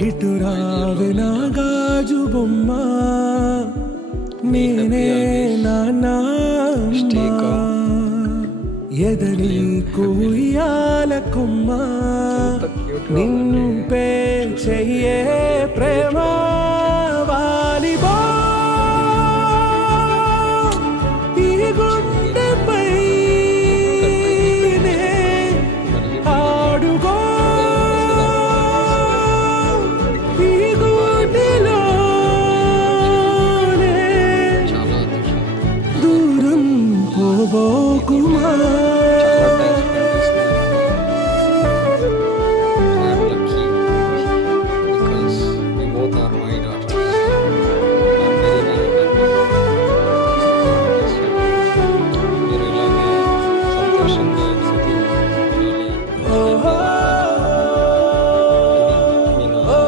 ఇటురావే నా గాజు బొమ్మ నేనే నాన్న ఎదని కూయాల కొమ్మ నిన్పే చెయ్యే